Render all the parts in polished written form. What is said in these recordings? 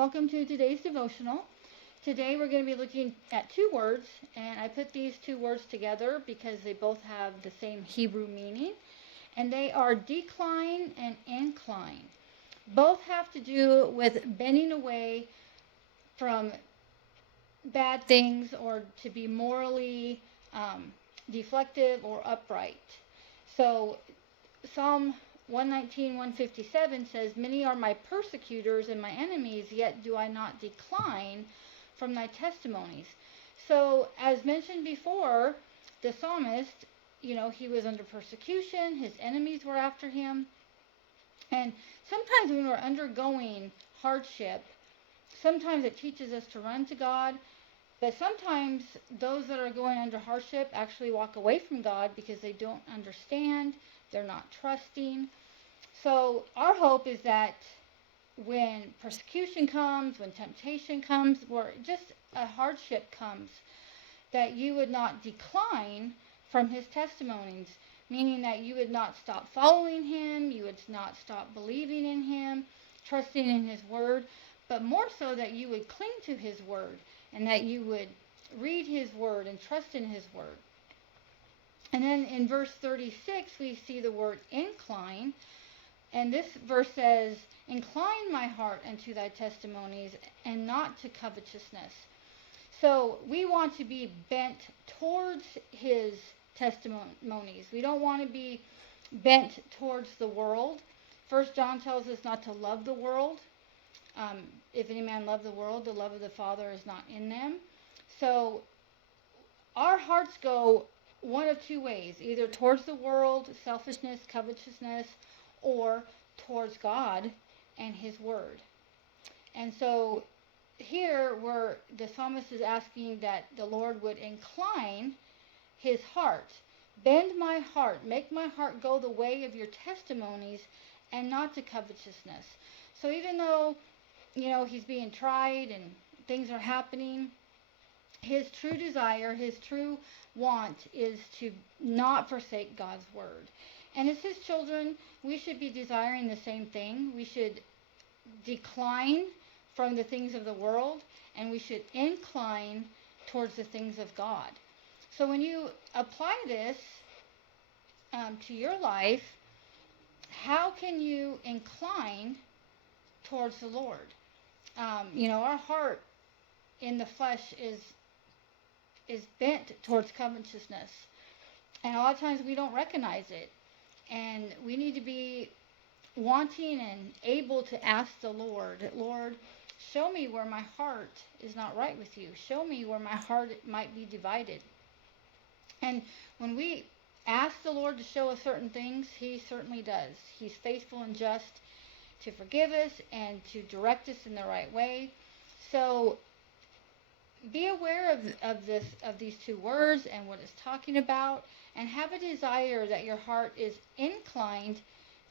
welcome to today's devotional. Today we're going to be looking at two words, and I put these two words together because they both have the same Hebrew meaning, and they are decline and incline. Both have to do with bending away from bad things or to be morally deflective or upright. So Psalm 119, 157 says, "Many are my persecutors and my enemies, yet do I not decline from thy testimonies." So, as mentioned before, the psalmist, he was under persecution. His enemies were after him. And sometimes when we're undergoing hardship, sometimes it teaches us to run to God. But sometimes those that are going under hardship actually walk away from God because they don't understand. They're not trusting. So our hope is that when persecution comes, when temptation comes, or just a hardship comes, that you would not decline from his testimonies, meaning that you would not stop following him, you would not stop believing in him, trusting in his word, but more so that you would cling to his word and that you would read his word and trust in his word. And then in verse 36, we see the word incline. And this verse says, "Incline my heart unto thy testimonies and not to covetousness." So we want to be bent towards his testimonies. We don't want to be bent towards the world. 1 John tells us not to love the world. If any man love the world, the love of the Father is not in them. So our hearts go one of two ways, either towards the world, selfishness, covetousness, or towards God and his word. And so here where the psalmist is asking that the Lord would incline his heart, bend my heart, make my heart go the way of your testimonies and not to covetousness. So even though, he's being tried and things are happening, his true desire, his true want is to not forsake God's word. And as his children, we should be desiring the same thing. We should decline from the things of the world, and we should incline towards the things of God. So when you apply this to your life, how can you incline towards the Lord? Our heart in the flesh is bent towards covetousness. And a lot of times we don't recognize it. And we need to be wanting and able to ask the Lord, "Lord, show me where my heart is not right with you. Show me where my heart might be divided." And when we ask the Lord to show us certain things, he certainly does. He's faithful and just to forgive us and to direct us in the right way. So be aware of these two words and what it's talking about, and have a desire that your heart is inclined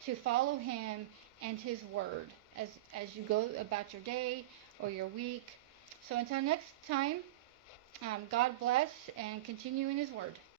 to follow him and his word as you go about your day or your week. So until next time, God bless and continue in his word.